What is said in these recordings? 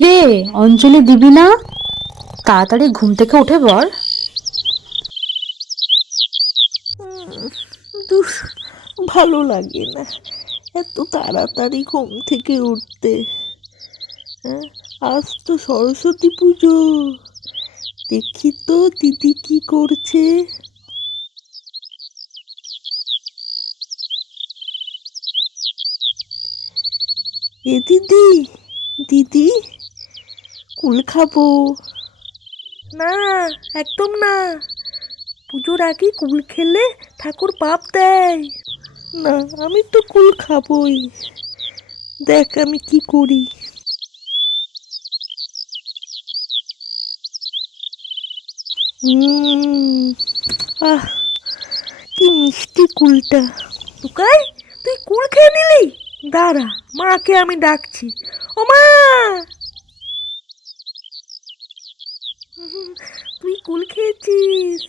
রে, অঞ্জলি দিবি না? তাড়াতাড়ি ঘুম থেকে উঠে পড়। দূর, ভালো লাগে না এত তাড়াতাড়ি ঘুম থেকে উঠতে। হ্যাঁ, আজ তো সরস্বতী পুজো। দেখি তো দিদি কি করছে। এ দিদি, দিদি, কুল খাবো। না, একদম না। পুজোর আগে কুল খেলে ঠাকুর পাপ দেয়। না, আমি তো কুল খাবোই। দেখ আমি কি করি। আহ, কি মিষ্টি কুলটা। টুকাই, তুই কুল খেয়ে নিলি? দাঁড়া, মাকে আমি ডাকছি। ও মা, তুই কুল খেয়েছিস,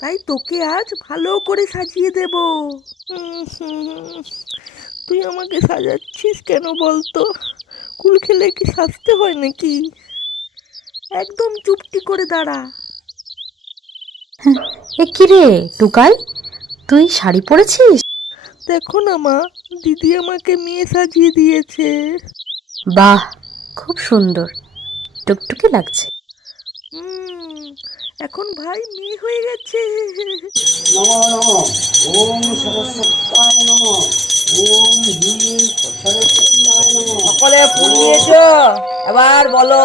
তাই তোকে আজ ভালো করে সাজিয়ে দেব। তুই আমাকে সাজাচ্ছিস কেন বলতো? কুল খেলে কি সাজতে হয় নাকি? একদম চুপটি করে দাঁড়া। এ কি রে টুকাই, তুই শাড়ি পরেছিস? দেখো না মা, দিদি আমাকে মেয়ে সাজিয়ে দিয়েছে। বাহ, খুব সুন্দর, টুকটুকি লাগছে। হুম, এখন ভাই মেয়ে হয়ে গেছে। নমো নমো। ওম সরস্বত্যায় নমো। ওম হ্রিং সরস্বত্যায় নমো। সকলে ফুল নিয়েছ, এবার বলো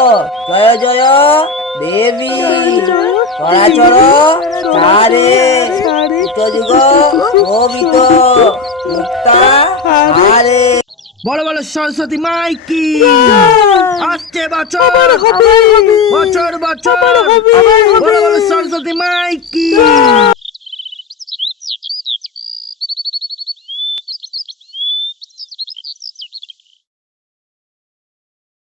জয় জয় দেবী চরাচর চারে যুগ প্রভৃত মুক্তা হারে। বলো বলো সরস্বতী মাই কি। আসছে বছর, বছর বছর, বলো বলো সরস্বতী মাই কি।